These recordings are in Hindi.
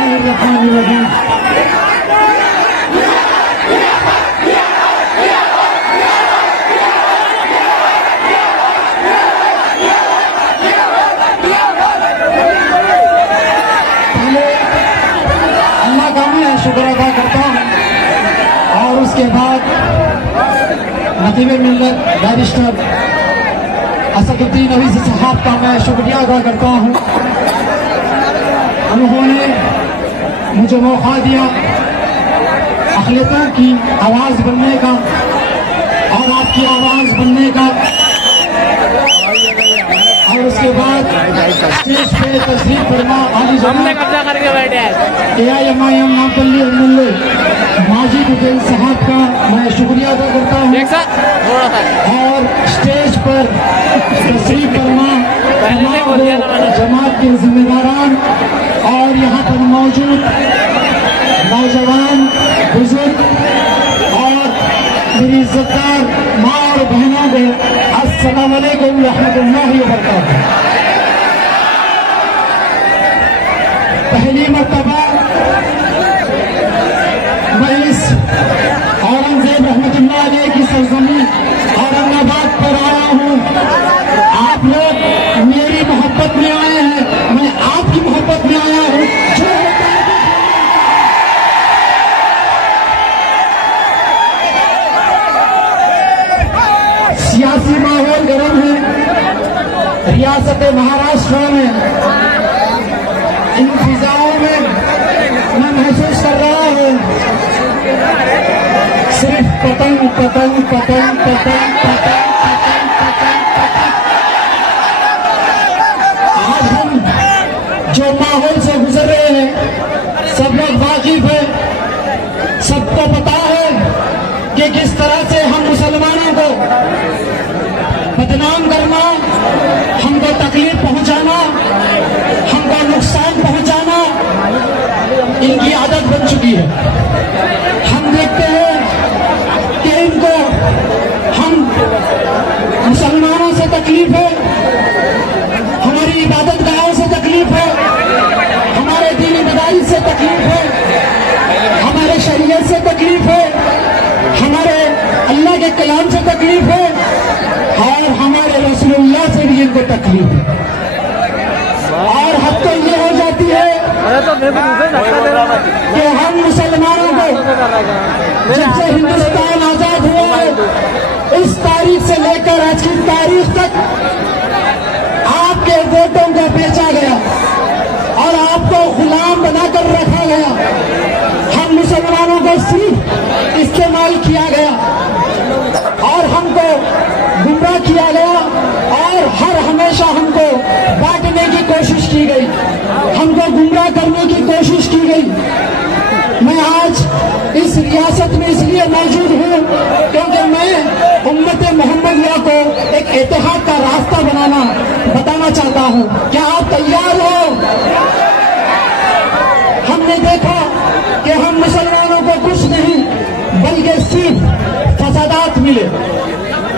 बिस्मिल्लाहिर्रहमानिर्रहीम। पहले अल्लाह का मैं शुक्र अदा करता हूँ और उसके बाद नतीब मिल्लत बैरिस्टर असदुद्दीन अवीज़ साहब का मैं शुक्रिया अदा करता हूँ। उन्होंने मुझे मौका दिया अक़लियतों की आवाज़ बनने का और आपकी आवाज़ बनने का। और उसके बाद स्टेज पे तशरीफ फरमा आली हमने कब्जा करके बैठे हैं AIMIM नामपल्ली एमएलए माजिद हुसैन साहब का मैं शुक्रिया अदा करता हूँ। और स्टेज पर तशरीफ फरमा जमात के जिम्मेदारान और यहाँ पर मौजूद नौजवान बुजुर्ग और मेरी इज्जतदार माँ और बहनों को अस्सलाम वालेकुम रहमतुल्लाहि व बरकातहू। पहली मर्तबा मैं इस औरंगजेब रहमतुल्लाह अलैह की सरजमीन औरंगाबाद पर आया हूँ। आप लोग मेरी मोहब्बत में आए हैं, मैं आपकी मोहब्बत में आया हूँ। जो सियासी माहौल गर्म है रियासत महाराष्ट्र में। इन फिजाओं में मैं महसूस कर रहा हूँ सिर्फ पतंग पतंग पतंग पतंग पतंग पतंग पतंग पतंग। आज हम जो माहौल से गुजर रहे हैं सब लोग वाकिफ है, सबको पता है कि किस तरह से हम मुसलमानों को बदनाम करना, हमको तकलीफ पहुंचाना, हमको नुकसान पहुंचाना इनकी आदत बन चुकी है। हम देखते हैं कि इनको हम मुसलमानों से तकलीफ है, हमारी इबादत गाहों से तकलीफ है, हमारे दीनी मदारिस से तकलीफ है, हमारे शरीयत से तकलीफ है, हमारे अल्लाह के कलाम से तकलीफ है और हमारे रसूलुल्लाह से भी इनको तकलीफ है। और हद तो ये हो जाती है कि हम मुसलमानों को जब से हिंदुस्तान आजाद हुआ है इस तारीख से लेकर आज की तारीख तक आपके वोटों को बेचा गया और आपको गुलाम बनाकर रखा गया। हम मुसलमानों को सिर्फ इस्तेमाल किया गया और हमको गुमराह किया गया और हर हमेशा हमको बांटने की कोशिश की गई, हमको गुमराह करने की कोशिश की गई। मैं आज इस रियासत में इसलिए मौजूद हूँ क्योंकि मैं उम्मत मोहम्मदिया को एक इत्तेहाद का रास्ता बताना चाहता हूँ। क्या आप तैयार हो? हमने देखा कि हम मुसलमानों को कुछ नहीं बल्कि सिर्फ फसादात मिले,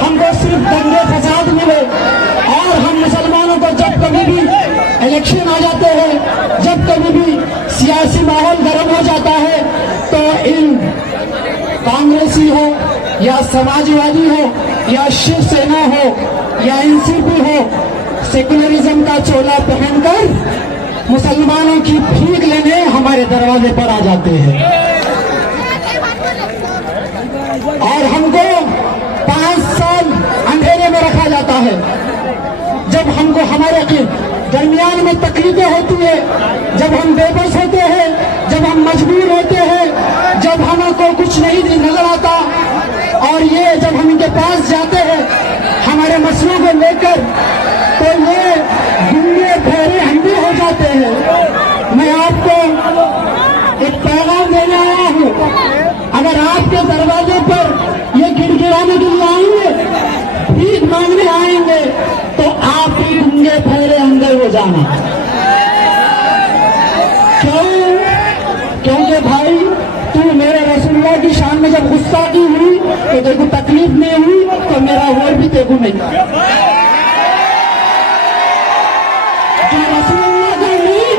हमको सिर्फ दंगे फसाद मिले। और हम मुसलमानों को जब कभी भी इलेक्शन आ जाते हैं, जब कभी भी सियासी माहौल गर्म हो जाता है तो इन कांग्रेसी हो या समाजवादी हो या शिवसेना हो या एनसीपी हो, सेकुलरिज्म का चोला पहनकर मुसलमानों की भीख लेने हमारे दरवाजे पर आ जाते हैं और हमको 5 साल अंधेरे में रखा जाता है। जब हमको हमारे दरमियान में तकलीफें होती है, जब हम बेबस होते हैं, जब हम मजबूर होते हैं, जब हमको कुछ नहीं नजर आता और ये जब हम इनके पास जाते हैं हमारे मसलों को लेकर तो ये गुंगे फेरे हम भी हो जाते हैं। मैं आपको एक पैगाम देने आया हूँ, अगर आपके दरवाजे पर ये गिड़गिड़ाने के लिए आएंगे, भीख मांगने आएंगे तो आप भी गुंगे फेरे अंदर हो जाना। क्यों? क्योंकि भाई तू मेरे रसूलुल्लाह की शान में जब गुस्सा की हुई तो देखो तकलीफ नहीं हुई तो मेरा वोट भी देखो नहीं। जो रसूलुल्लाह का नहीं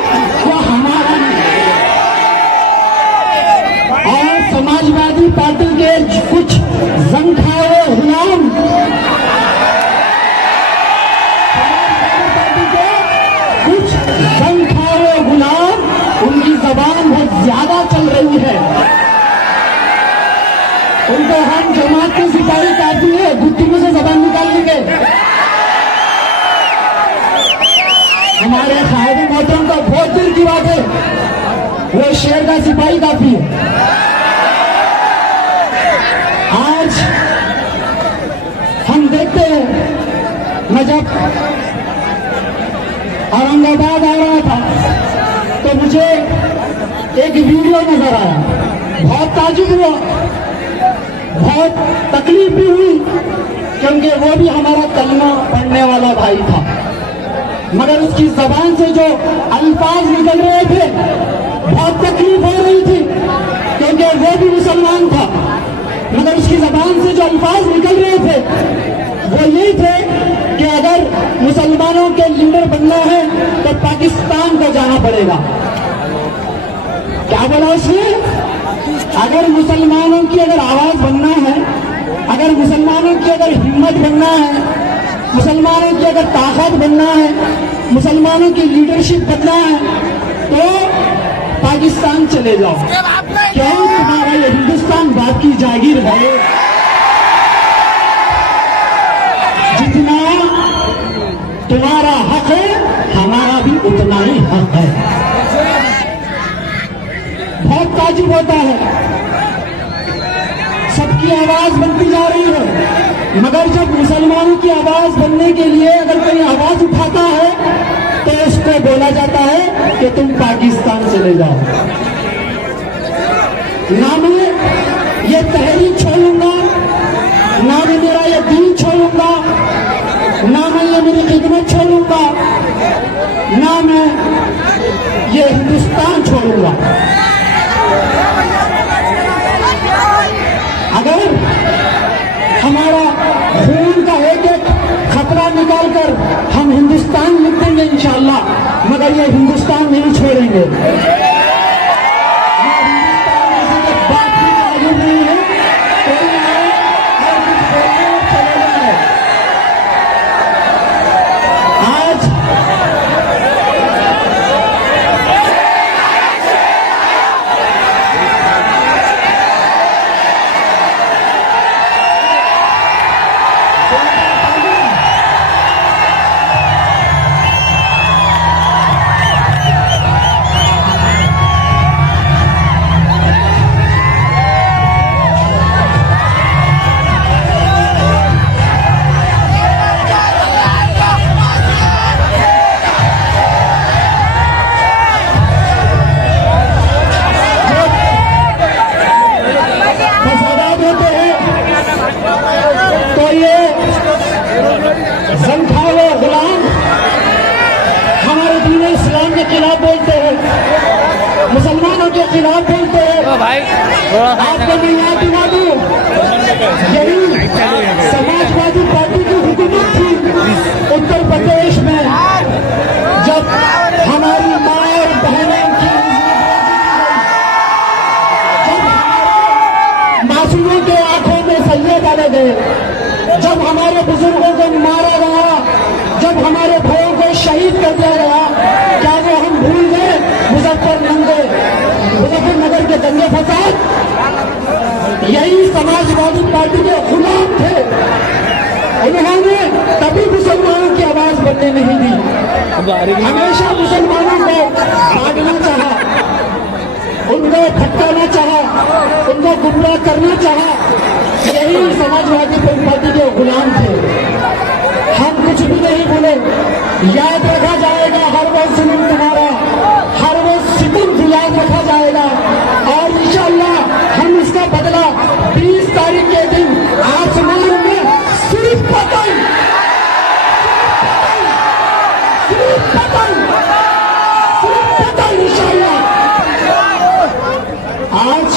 वो हमारा नहीं। उनकी जबान बहुत ज्यादा चल रही है। उनको हम जमात के सिपाही काफी है गुत्थियों से जबान निकालने के। हमारे साहिब मोहतरम का बहुत दिल की बात है, वो शेर का सिपाही काफी है। आज हम देखते हैं, मैं जब औरंगाबाद आ रहा था तो मुझे एक वीडियो नजर आया, बहुत ताजुब हुआ, बहुत तकलीफ भी हुई, क्योंकि वो भी हमारा कलमा पढ़ने वाला भाई था, मगर उसकी जबान से जो अल्फाज निकल रहे थे बहुत तकलीफ हो रही थी, क्योंकि वो भी मुसलमान था, मगर उसकी जबान से जो अल्फाज निकल रहे थे वो यही थे कि अगर मुसलमानों के लीडर बनना है तो पाकिस्तान को जाना पड़ेगा। क्या बोला उसने? अगर मुसलमानों की अगर आवाज बनना है, अगर मुसलमानों की अगर हिम्मत बनना है, मुसलमानों की अगर ताकत बनना है, मुसलमानों की लीडरशिप बनना है तो पाकिस्तान चले जाओ। क्यों? तुम्हारा ये हिंदुस्तान बाप की जागीर है। जितना तुम्हारा हक है हमारा भी उतना ही हक है। बहुत ताजुब होता है, सबकी आवाज बनती जा रही है, मगर जब मुसलमानों की आवाज बनने के लिए अगर कोई आवाज उठाता है तो उसको बोला जाता है कि तुम पाकिस्तान चले जाओ। ना मैं ये तहरीक छोड़ूंगा, ना मैं मेरा ये दीन छोड़ूंगा, ना मैं ये मेरी खिदमत छोड़ूंगा, ना मैं ये हिंदुस्तान छोड़ूंगा। अगर हमारा खून का एक एक खतरा निकालकर हम हिंदुस्तान लिख देंगे इंशाअल्लाह, मगर ये हिंदुस्तान नहीं छोड़ेंगे। खिलाफ बोलते हैं, मुसलमानों के खिलाफ बोलते हैं। आपको मैं याद दिला दूं, यही समाजवादी पार्टी की हुकूमत थी उत्तर प्रदेश में, जब हमारी माँ और बहनों की मासूमों के आंखों में सल्ले डाले गए, जब हमारे बुजुर्गों को मारा गया, जब हमारे भाइयों को शहीद कर दिया गया, क्या वो हम भूल गए मुजफ्फरनगर के दंगे फसाद? यही समाजवादी पार्टी के गुलाम थे, उन्होंने कभी मुसलमानों की आवाज बनने नहीं दी, हमेशा मुसलमानों को भागना चाहा, उनको भटकाना चाहा, उनको गुमराह करना चाहा। यही समाजवादी पार्टी के गुलाम थे। हम कुछ भी नहीं बोले, याद रखा जाएगा हर वो जुल्म तुम्हारा, हर वो सितम याद रखा जाएगा, और इंशाअल्लाह हम इसका बदला 20 तारीख के दिन आसमान में सिर्फ पतंग इंशाअल्लाह। आज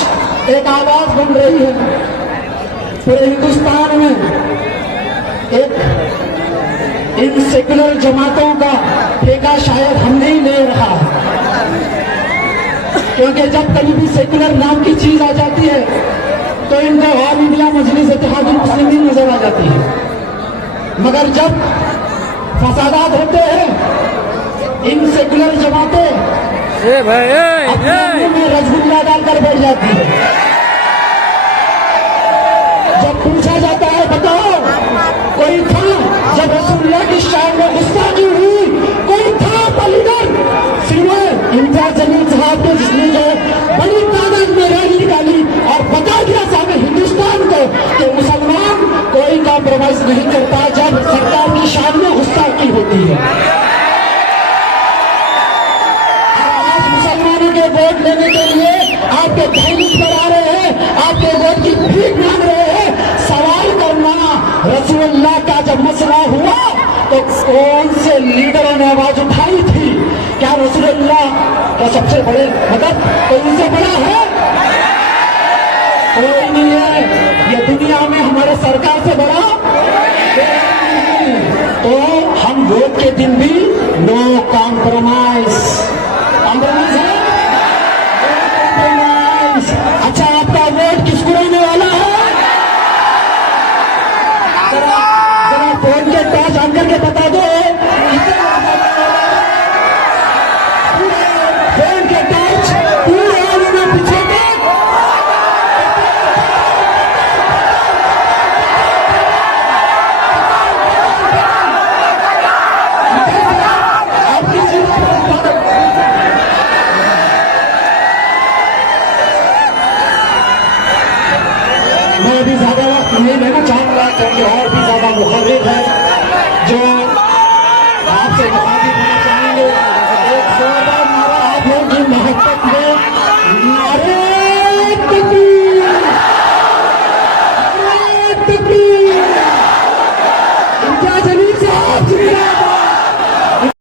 एक आवाज बन रही है पूरे हिंदुस्तान में, एक इन सेकुलर जमातों का ठेका शायद हम नहीं ले रहा है, क्योंकि जब कभी भी सेकुलर नाम की चीज आ जाती है तो इनको ऑल इंडिया मजलिस इत्तेहादुल मुस्लिमीन नजर आ जाती है, मगर जब फसादात होते हैं इन सेकुलर जमातें अपने मुंह में रसगुल्ला डालकर बैठ जाती है। जब पूछा जाता है बताओ कोई था जब रसूलुल्लाह की शान में गुस्ताखी हुई, कोई था आपका लीडर? सिवाय इम्तियाज जलील साहब के, जिसने जो बड़ी तादाद में रैली निकाली और बता दिया सारे हिंदुस्तान को कि मुसलमान कोई कॉम्प्रोमाइज नहीं करता जब सरकार की शान में गुस्ताखी होती है। और आज मुसलमानों के वोट लेने के लिए आपके धैर्य पर आ रहे हैं, आपके वोट की भीख मांग रहे हैं। सवाल करना, रसूलुल्लाह का जब मसला हुआ तो कौन से लीडरों ने आवाज उठाई थी? क्या रसूलुल्लाह का सबसे बड़े मतलब कोई उनसे बड़ा है? कोई नहीं है। ये दुनिया में हमारे सरकार से बड़ा तो हम वोट के दिन भी नो कॉम्प्रोमाइज। कॉम्प्रोमाइज है? कॉम्प्रोमाइज। अच्छा, आपका वोट किसको रहने वाला है? जरा फोन के टॉर्च ऑन करके बता दो। फोन के टॉर्च पूरे आने में पीछे तक। मैं भी ज्यादा वक्त नहीं लेना चाहूंगा क्योंकि और भी ज्यादा मुखर्रिर है।